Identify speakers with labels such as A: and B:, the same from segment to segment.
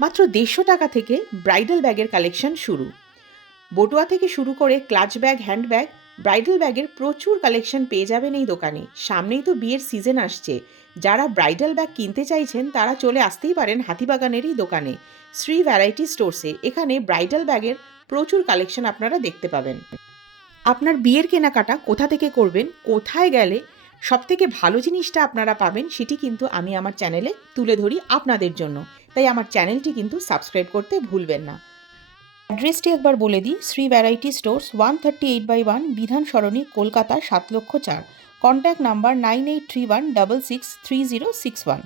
A: মাত্র দেড়শো টাকা থেকে ব্রাইডাল ব্যাগের কালেকশন শুরু। বটুয়া থেকে শুরু করে clutch bag, hand bag, bridal ব্যাগের প্রচুর কালেকশন পেয়ে যাবেন এই দোকানে। সামনেই তো বিয়ের সিজন আসছে। যারা ব্রাইডাল ব্যাগ কিনতে চাইছেন, তারা চলে আসতেই পারেন হাতিবাগানেরই দোকানে। শ্রী ভ্যারাইটি স্টোরসে এখানে ব্রাইডাল ব্যাগের প্রচুর কালেকশন আপনারা দেখতে পাবেন। আপনার বিয়ের কেনাকাটা কোথা থেকে করবেন, কোথায় গেলে সব থেকে ভালো জিনিসটা আপনারা পাবেন সেটি কিন্তু আমি আমার চ্যানেলে তুলে ধরি আপনাদের জন্য। তাই আমার চ্যানেলটি কিন্তু সাবস্ক্রাইব করতে ভুলবেন না। অ্যাড্রেসটি একবার বলে দিই, Shri variety stores, one thirty eight by one, Bidhan Sarani, Kolkata, সাত লক্ষ চার। Contact number nine eight three one double six three zero six one.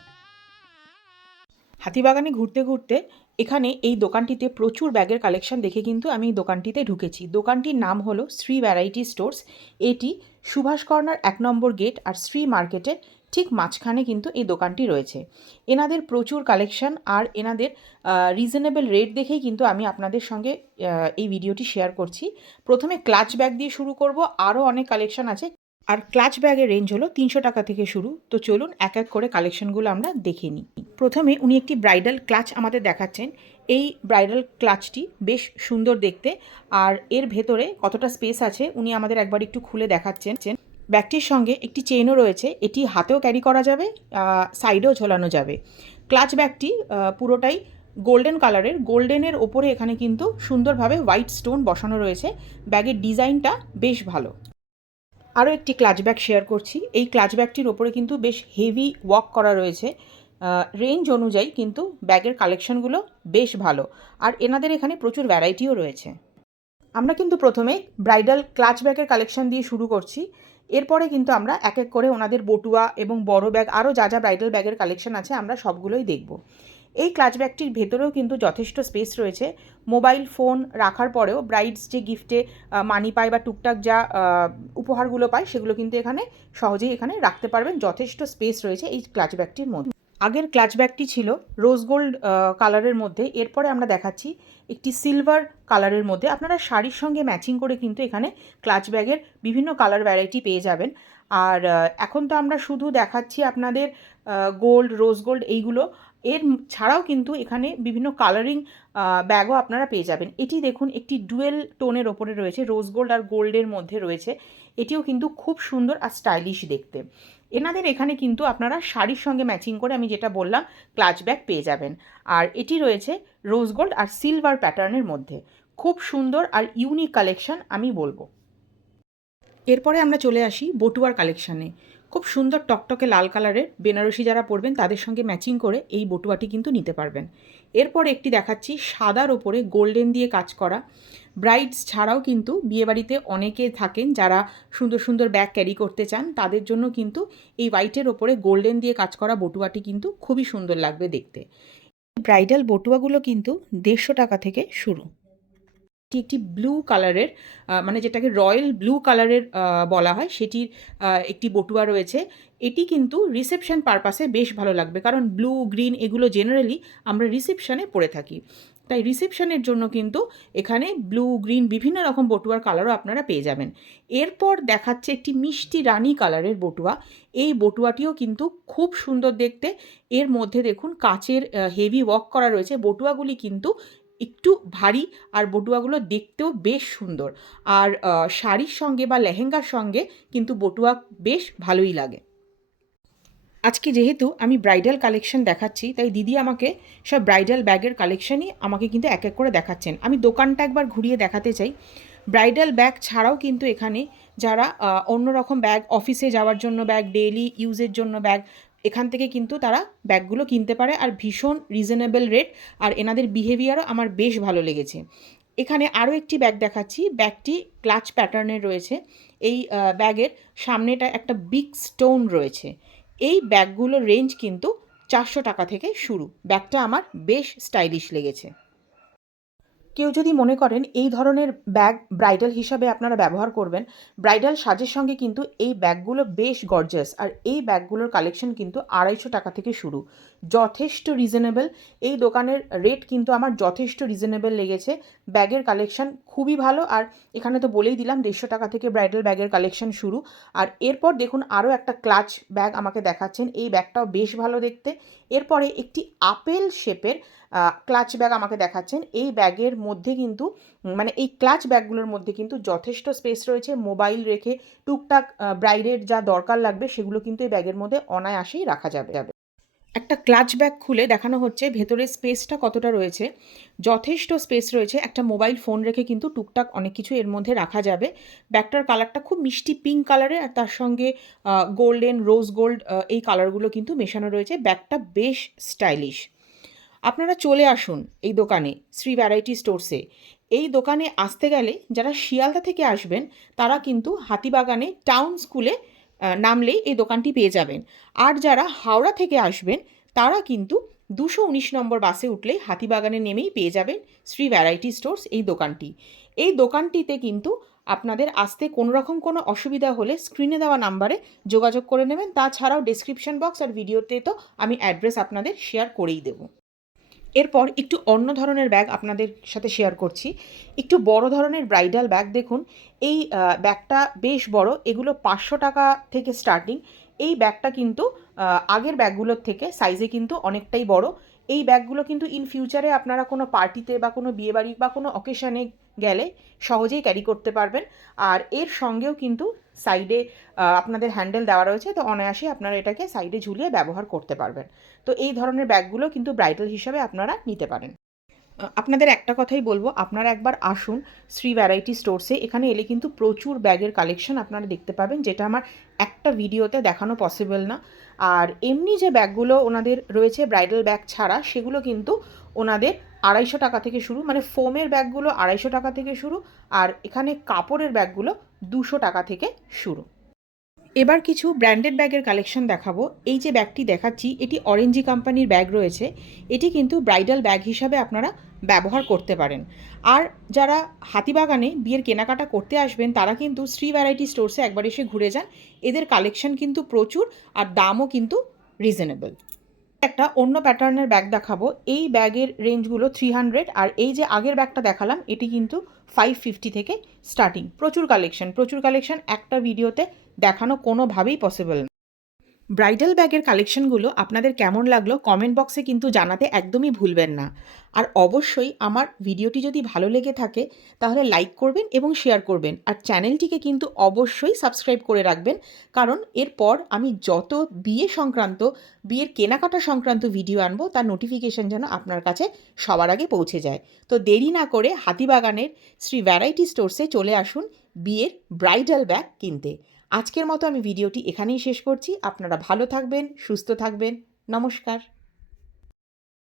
A: হাতিবাগানে ঘুরতে ঘুরতে এখানে এই দোকানটিতে প্রচুর ব্যাগের কালেকশন দেখে কিন্তু আমি এই দোকানটিতে ঢুকেছি। দোকানটির নাম হলো শ্রী ভ্যারাইটি স্টোর্স এটি সুভাষ কর্নার এক নম্বর গেট আর শ্রী মার্কেটের ঠিক মাঝখানে কিন্তু এই দোকানটি রয়েছে। এনাদের প্রচুর কালেকশন আর এনাদের রিজনেবল রেট দেখেই কিন্তু আমি আপনাদের সঙ্গে এই ভিডিওটি শেয়ার করছি। প্রথমে ক্লাচ ব্যাগ দিয়ে শুরু করব। আরও অনেক কালেকশন আছে। আর ক্লাচ ব্যাগের রেঞ্জ হলো তিনশো টাকা থেকে শুরু। তো চলুন এক এক করে কালেকশনগুলো আমরা দেখে নিই। প্রথমে উনি একটি ব্রাইডাল ক্লাচ আমাদের দেখাচ্ছেন। এই ব্রাইডাল ক্লাচটি বেশ সুন্দর দেখতে আর এর ভেতরে কতটা স্পেস আছে উনি আমাদের একবার একটু খুলে দেখাচ্ছেন। ব্যাগটির সঙ্গে একটি চেনও রয়েছে। এটি হাতেও ক্যারি করা যাবে সাইডেও ঝোলানো যাবে। ক্লাচ ব্যাগটি পুরোটাই গোল্ডেন কালারের গোল্ডেনের ওপরে এখানে কিন্তু সুন্দরভাবে হোয়াইট স্টোন বসানো রয়েছে। ব্যাগের ডিজাইনটা বেশ ভালো। আরও একটি ক্লাচ ব্যাগ শেয়ার করছি। এই ক্লাচ ব্যাগটির ওপরে কিন্তু বেশ হেভি ওয়াক করা রয়েছে। রেঞ্জ অনুযায়ী কিন্তু ব্যাগের কালেকশনগুলো বেশ ভালো। আর এনাদের এখানে প্রচুর ভ্যারাইটিও রয়েছে। আমরা কিন্তু প্রথমে ব্রাইডাল ক্লাচ ব্যাগের কালেকশন দিয়ে শুরু করছি। এরপরে কিন্তু আমরা এক এক করে ওনাদের বটুয়া এবং বড় ব্যাগ আরও যা যা ব্রাইডাল ব্যাগের কালেকশন আছে, আমরা সবগুলোই দেখব। এই ক্লাচ ব্যাগটির ভেতরেও কিন্তু যথেষ্ট স্পেস রয়েছে। মোবাইল ফোন রাখার পরেও ব্রাইডস যে গিফটে মানি পায় বা টুকটাক যা উপহারগুলো পায়, সেগুলো কিন্তু এখানে সহজেই এখানে রাখতে পারবেন। যথেষ্ট স্পেস রয়েছে এই ক্লাচ ব্যাগটির মধ্যে। আগের ক্লাচ ব্যাগটি ছিল রোজ গোল্ড কালারের মধ্যে। এরপরে আমরা দেখাচ্ছি একটি সিলভার কালারের মধ্যে। আপনারা শাড়ির সঙ্গে ম্যাচিং করে কিন্তু এখানে ক্লাচ ব্যাগের বিভিন্ন কালার ভ্যারাইটি পেয়ে যাবেন। আর এখন তো আমরা শুধু দেখাচ্ছি আপনাদের গোল্ড, রোজ গোল্ড এইগুলো। এর ছাড়াও কিন্তু এখানে বিভিন্ন কালারিং ব্যাগও আপনারা পেয়ে যাবেন। এটি দেখুন একটি ডুয়েল টোনের ওপরে রয়েছে রোজ গোল্ড আর গোল্ডের মধ্যে রয়েছে। এটিও কিন্তু খুব সুন্দর আর স্টাইলিশ দেখতে। এনাদের এখানে কিন্তু আপনারা শাড়ির সঙ্গে ম্যাচিং করে আমি যেটা বললাম ক্লাচ ব্যাগ পেয়ে যাবেন। আর এটি রয়েছে রোজ গোল্ড আর সিলভার প্যাটার্নের মধ্যে। খুব সুন্দর আর ইউনিক কালেকশন আমি বলব। এরপরে আমরা চলে আসি বটুয়ার কালেকশানে খুব সুন্দর টকটকে লাল কালারের বেনারসি যারা পরবেন, তাদের সঙ্গে ম্যাচিং করে এই বটুয়াটি কিন্তু নিতে পারবেন। এরপর একটি দেখাচ্ছি, সাদার ওপরে গোল্ডেন দিয়ে কাজ করা। ব্রাইডস ছাড়াও কিন্তু বিয়েবাড়িতে অনেকে থাকেন যারা সুন্দর সুন্দর ব্যাগ ক্যারি করতে চান, তাদের জন্য কিন্তু এই হোয়াইটের ওপরে গোল্ডেন দিয়ে কাজ করা বটুয়াটি কিন্তু খুবই সুন্দর লাগবে দেখতে। ব্রাইডাল বটুয়াগুলো কিন্তু দেড়শো টাকা থেকে শুরু। একটি ব্লু কালারের মানে যেটাকে রয়্যাল ব্লু কালারের বলা হয়, সেটির একটি বটুয়া রয়েছে। এটি কিন্তু রিসেপশন পারপাসে বেশ ভালো লাগবে, কারণ ব্লু গ্রিন এগুলো জেনারেলি আমরা রিসেপশনে পরে থাকি। তাই রিসেপশনের জন্য কিন্তু এখানে ব্লু গ্রিন বিভিন্ন রকম বটুয়ার কালারও আপনারা পেয়ে যাবেন। এরপর দেখাচ্ছে একটি মিষ্টি রানি কালারের বটুয়া। এই বটুয়াটিও কিন্তু খুব সুন্দর দেখতে। এর মধ্যে দেখুন কাচের হেভি ওয়ার্ক করা রয়েছে। বটুয়াগুলি কিন্তু একটু ভারী আর বটুয়াগুলো দেখতেও বেশ সুন্দর। আর শাড়ির সঙ্গে বা লেহেঙ্গার সঙ্গে কিন্তু বটুয়া বেশ ভালোই লাগে। আজকে যেহেতু আমি ব্রাইডাল কালেকশন দেখাচ্ছি তাই দিদি আমাকে সব ব্রাইডাল ব্যাগের কালেকশনই আমাকে কিন্তু এক এক করে দেখাচ্ছেন। আমি দোকানটা একবার ঘুরিয়ে দেখাতে চাই। ব্রাইডাল ব্যাগ ছাড়াও কিন্তু এখানে যারা আহ, অন্যরকম ব্যাগ অফিসে যাওয়ার জন্য ব্যাগ ডেইলি ইউজের জন্য ব্যাগ এখান থেকে কিন্তু তারা ব্যাগগুলো কিনতে পারে আর ভীষণ রিজনেবল রেট আর এনাদের বিহেভিয়ারও আমার বেশ ভালো লেগেছে। এখানে আরও একটি ব্যাগ দেখাচ্ছি ব্যাগটি ক্লাচ প্যাটার্নের রয়েছে। এই ব্যাগের সামনেটা একটা বিগ স্টোন রয়েছে। এই ব্যাগগুলোর রেঞ্জ কিন্তু চারশো টাকা থেকে শুরু। ব্যাগটা আমার বেশ স্টাইলিশ লেগেছে। কেউ যদি মনে করেন এই ধরনের ব্যাগ ব্রাইডাল হিসাবে আপনারা ব্যবহার করবেন, ব্রাইডাল সাজের সঙ্গে কিন্তু এই ব্যাগগুলো বেশ গর্জাস আর এই ব্যাগগুলোর কালেকশন কিন্তু আড়াইশো টাকা থেকে শুরু। যথেষ্ট রিজনেবল এই দোকানের রেট কিন্তু আমার যথেষ্ট রিজনেবল লেগেছে। ব্যাগের কালেকশন খুবই ভালো। আর এখানে তো বলেই দিলাম, দেড়শো টাকা থেকে ব্রাইডাল ব্যাগের কালেকশন শুরু। আর এরপর দেখুন, আরও একটা ক্লাচ ব্যাগ আমাকে দেখাচ্ছেন। এই ব্যাগটাও বেশ ভালো দেখতে। এরপরে একটি আপেল শেপের ক্লাচ ব্যাগ আমাকে দেখাচ্ছেন। এই ব্যাগের মধ্যে কিন্তু মানে এই ক্লাচ ব্যাগগুলোর মধ্যে কিন্তু যথেষ্ট স্পেস রয়েছে। মোবাইল রেখে টুকটাক ব্রাইডের যা দরকার লাগবে, সেগুলো কিন্তু এই ব্যাগের মধ্যে অনায়াসেই রাখা যাবে যাবে। একটা ক্লাচ ব্যাগ খুলে দেখানো হচ্ছে, ভেতরের স্পেসটা কতটা রয়েছে। যথেষ্ট স্পেস রয়েছে, একটা মোবাইল ফোন রেখে কিন্তু টুকটাক অনেক কিছু এর মধ্যে রাখা যাবে। ব্যাগটার কালারটা খুব মিষ্টি পিঙ্ক কালারের আর তার সঙ্গে গোল্ডেন রোজ গোল্ড এই কালারগুলো কিন্তু মেশানো রয়েছে। ব্যাগটা বেশ স্টাইলিশ আপনারা চলে আসুন এই দোকানে, শ্রী ভ্যারাইটি স্টোরসে এই দোকানে আসতে গেলে যারা শিয়ালদা থেকে আসবেন, তারা কিন্তু হাতিবাগানে টাউন স্কুলে নামলেই এই দোকানটি পেয়ে যাবেন। আর যারা হাওড়া থেকে আসবেন, তারা কিন্তু দুশো উনিশ নম্বর বাসে উঠলেই হাতিবাগানে নেমেই পেয়ে যাবেন শ্রী ভ্যারাইটি স্টোর্স এই দোকানটি। এই দোকানটিতে কিন্তু আপনাদের আসতে কোনো রকম কোনো অসুবিধা হলে স্ক্রিনে দেওয়া নাম্বারে যোগাযোগ করে নেবেন। তাছাড়াও ডেসক্রিপশন বক্স আর ভিডিওতে তো আমি অ্যাড্রেস আপনাদের শেয়ার করেই দেবো। এরপর একটু অন্য ধরনের ব্যাগ আপনাদের সাথে শেয়ার করছি। একটু বড় ধরনের ব্রাইডাল ব্যাগ দেখুন, এই ব্যাগটা বেশ বড়, এগুলো পাঁচশো টাকা থেকে স্টার্টিং এই ব্যাগটা কিন্তু আগের ব্যাগগুলোর থেকে সাইজে কিন্তু অনেকটাই বড়। এই ব্যাগগুলো কিন্তু ইন ফিউচারে আপনারা কোনো পার্টিতে বা কোনো বিয়েবাড়ি বা কোনো অকেশানে গেলে সহজেই ক্যারি করতে পারবেন। আর এর সঙ্গেও কিন্তু সাইডে আপনাদের হ্যান্ডেল দেওয়া রয়েছে, তো অনায়াসে আপনারা এটাকে সাইডে ঝুলিয়ে ব্যবহার করতে পারবেন। তো এই ধরনের ব্যাগগুলো কিন্তু ব্রাইডাল হিসাবে আপনারা নিতে পারেন। আপনাদের একটা কথাই বলব, আপনারা একবার আসুন শ্রী ভ্যারাইটি স্টোরসে এখানে এলে কিন্তু প্রচুর ব্যাগের কালেকশন আপনারা দেখতে পাবেন, যেটা আমার একটা ভিডিওতে দেখানো পসিবল না। আর এমনি যে ব্যাগগুলো ওনাদের রয়েছে ব্রাইডাল ব্যাগ ছাড়া, সেগুলো কিন্তু ওনাদের আড়াইশো টাকা থেকে শুরু মানে ফোমের ব্যাগগুলো আড়াইশো টাকা থেকে শুরু, আর এখানে কাপড়ের ব্যাগগুলো দুশো টাকা থেকে শুরু। এবার কিছু ব্র্যান্ডেড ব্যাগের কালেকশন দেখাবো। এই যে ব্যাগটি দেখাচ্ছি, এটি অরেঞ্জি কোম্পানির ব্যাগ রয়েছে। এটি কিন্তু ব্রাইডাল ব্যাগ হিসাবে আপনারা ব্যবহার করতে পারেন। আর যারা হাতিবাগানে বিয়ের কেনাকাটা করতে আসবেন, তারা কিন্তু শ্রী ভ্যারাইটি স্টোরসে একবার এসে ঘুরে যান। এদের কালেকশন কিন্তু প্রচুর আর দামও কিন্তু রিজনেবল। একটা অন্য প্যাটার্নের ব্যাগ দেখাবো। এই ব্যাগের রেঞ্জগুলো থ্রি হান্ড্রেড আর এই যে আগের ব্যাগটা দেখালাম, এটি কিন্তু ফাইভ ফিফটি থেকে স্টার্টিং। প্রচুর কালেকশন প্রচুর কালেকশন। একটা ভিডিওতে দেখানো কোনোভাবেই পসিবল না। ব্রাইডাল ব্যাগের কালেকশনগুলো আপনাদের কেমন লাগল কমেন্ট বক্সে কিন্তু জানাতে একদমই ভুলবেন না। আর অবশ্যই আমার ভিডিওটি যদি ভালো লেগে থাকে, তাহলে লাইক করবেন এবং শেয়ার করবেন। আর চ্যানেলটিকে কিন্তু অবশ্যই সাবস্ক্রাইব করে রাখবেন, কারণ এরপর আমি যত বিয়ে সংক্রান্ত, বিয়ের কেনাকাটা সংক্রান্ত ভিডিও আনব, তার নোটিফিকেশন যেন আপনার কাছে সবার আগে পৌঁছে যায়। তো দেরি না করে হাতিবাগানের শ্রী ভ্যারাইটি স্টোর্সে চলে আসুন বিয়ের ব্রাইডাল ব্যাগ কিনতে। আজকের মতো আমি ভিডিওটি এখানেই শেষ করছি। আপনারা ভালো থাকবেন সুস্থ থাকবেন। নমস্কার।